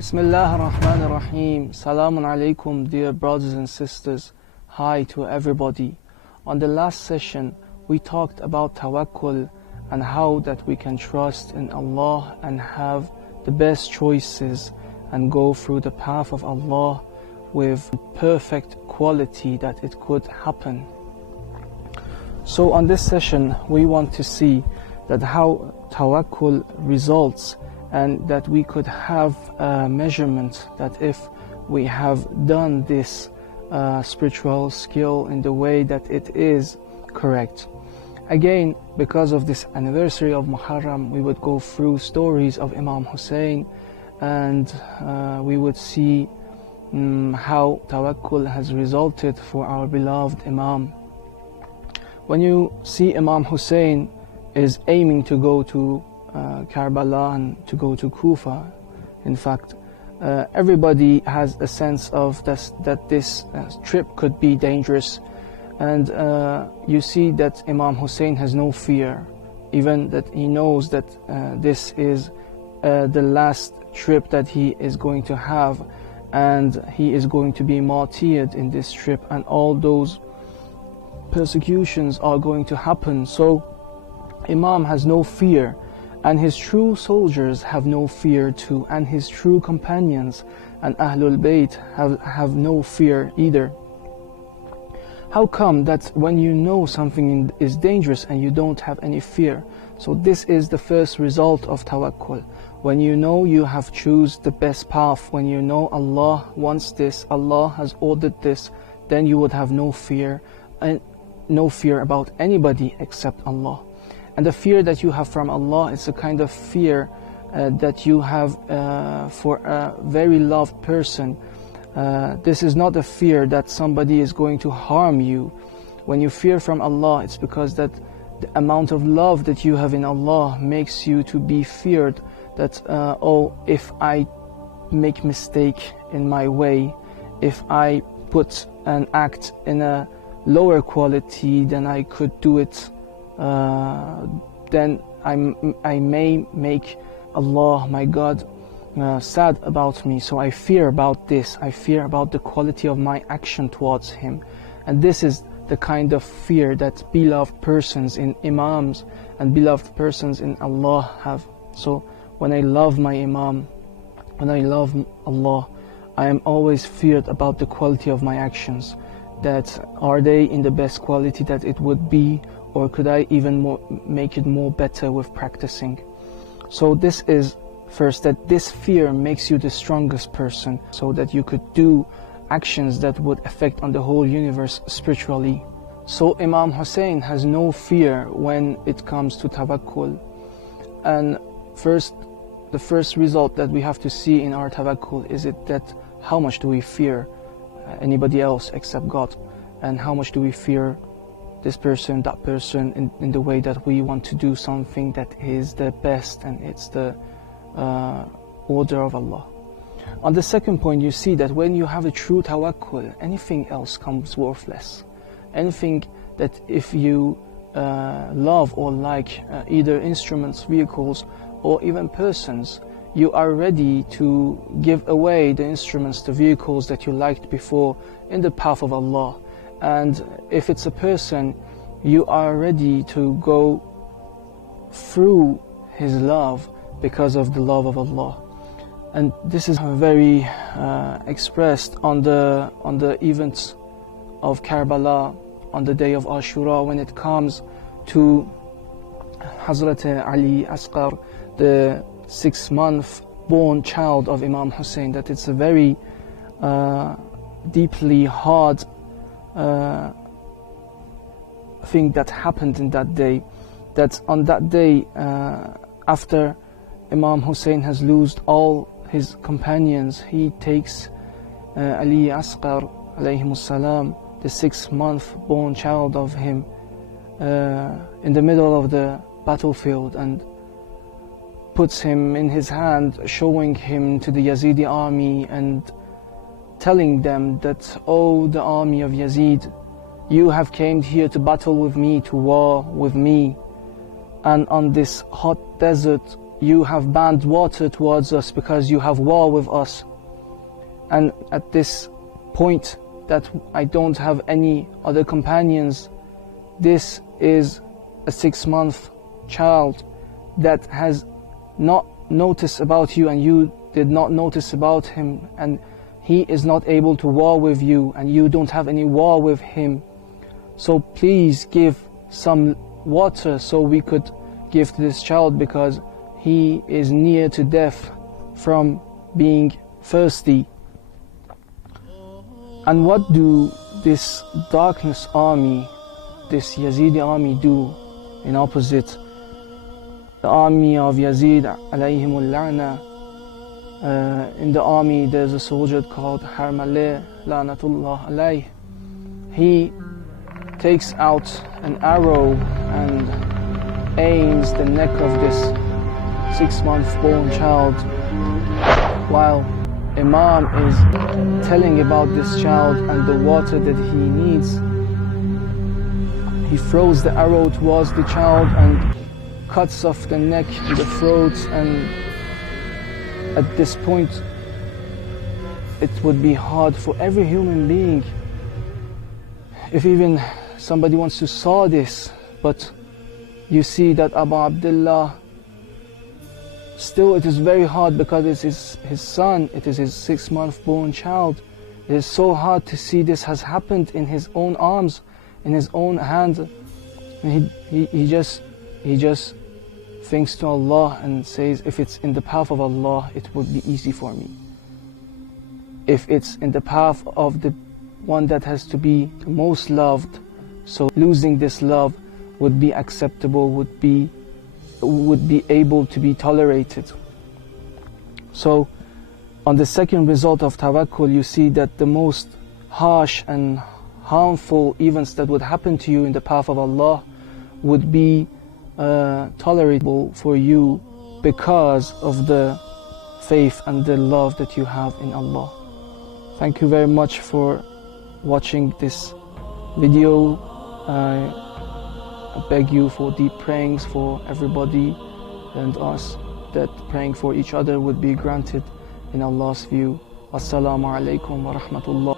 Bismillah ar-Rahman ar-Rahim. Salamun alaikum, dear brothers and sisters. Hi to everybody. On the last session, we talked about Tawakol and how that we can trust in Allah and have the best choices and go through the path of Allah with perfect quality that it could happen. So on this session, we want to see that how Tawakol results and that we could have a measurement that if we have done this spiritual skill in the way that it is correct. Again, because of this anniversary of Muharram, we would go through stories of Imam Hussein and we would see how Tawakul has resulted for our beloved Imam. When you see Imam Hussein is aiming to go to Karbala and to go to Kufa, in fact, everybody has a sense of that this trip could be dangerous, and you see that Imam Hussein has no fear, even that he knows that this is the last trip that he is going to have, and he is going to be martyred in this trip, and all those persecutions are going to happen. So Imam has no fear, and his true soldiers have no fear too, and his true companions and Ahlul Bayt have no fear either. How come that when you know something is dangerous and you don't have any fear? So this is the first result of Tawakkul. When you know you have chosen the best path, when you know Allah wants this, Allah has ordered this, then you would have no fear, and no fear about anybody except Allah. And the fear that you have from Allah is a kind of fear that you have for a very loved person. This is not a fear that somebody is going to harm you. When you fear from Allah, it's because that the amount of love that you have in Allah makes you to be feared that, oh, if I make mistake in my way, if I put an act in a lower quality than I could do it, then I may make Allah, my God, sad about me. So I fear about this. I fear about the quality of my action towards Him. And this is the kind of fear that beloved persons in Imams and beloved persons in Allah have. So when I love my Imam, when I love Allah, I am always feared about the quality of my actions. That are they in the best quality that it would be, or could I even make it more better with practicing? So this is first, that this fear makes you the strongest person, so that you could do actions that would affect on the whole universe spiritually. So Imam Hussein has no fear when it comes to Tawakkul. And the first result that we have to see in our Tawakkul is that how much do we fear anybody else except God, and how much do we fear this person, that person, in the way that we want to do something that is the best and it's the order of Allah. On the second point, you see that when you have a true tawakkul, anything else comes worthless. Anything that if you love or like either instruments, vehicles, or even persons, you are ready to give away the instruments, the vehicles that you liked before in the path of Allah. And if it's a person, you are ready to go through his love because of the love of Allah. And this is very expressed on the events of Karbala on the day of Ashura, when it comes to Hazrat Ali Asghar, the 6-month born child of Imam Hussein. That it's a very deeply hard thing that happened in that day. That on that day, after Imam Hussein has lost all his companions, he takes Ali Asghar alayhi salam, the 6-month born child of him, in the middle of the battlefield, and puts him in his hand, showing him to the Yazidi army and telling them that, oh, the army of Yazid, you have came here to battle with me, to war with me, and on this hot desert you have banned water towards us because you have war with us. And at this point that I don't have any other companions, this is a 6-month child that has not noticed about you and you did not notice about him, and he is not able to war with you and you don't have any war with him. So please give some water so we could give to this child, because he is near to death from being thirsty. And what do this darkness army, this Yazidi army do in opposite? The army of Yazid alayhimul la'na. In the army there's a soldier called Harmaleh la'natullah alayh. He takes out an arrow and aims the neck of this 6-month-born child, while Imam is telling about this child and the water that he needs. He throws the arrow towards the child and cuts off the neck and the throat, and at this point it would be hard for every human being, if even somebody wants to saw this, but you see that Abu Abdullah, still it is very hard because it is his son, it is his 6-month-born child. It is so hard to see this has happened in his own arms, in his own hands. And he just thinks to Allah and says, if it's in the path of Allah, it would be easy for me. If it's in the path of the one that has to be the most loved, so losing this love would be acceptable, would be able to be tolerated. So on the second result of Tawakol, you see that the most harsh and harmful events that would happen to you in the path of Allah would be tolerable for you because of the faith and the love that you have in Allah. Thank you very much for watching this video. I beg you for deep prayings for everybody and us, that praying for each other would be granted in Allah's view. Assalamu alaikum wa rahmatullah.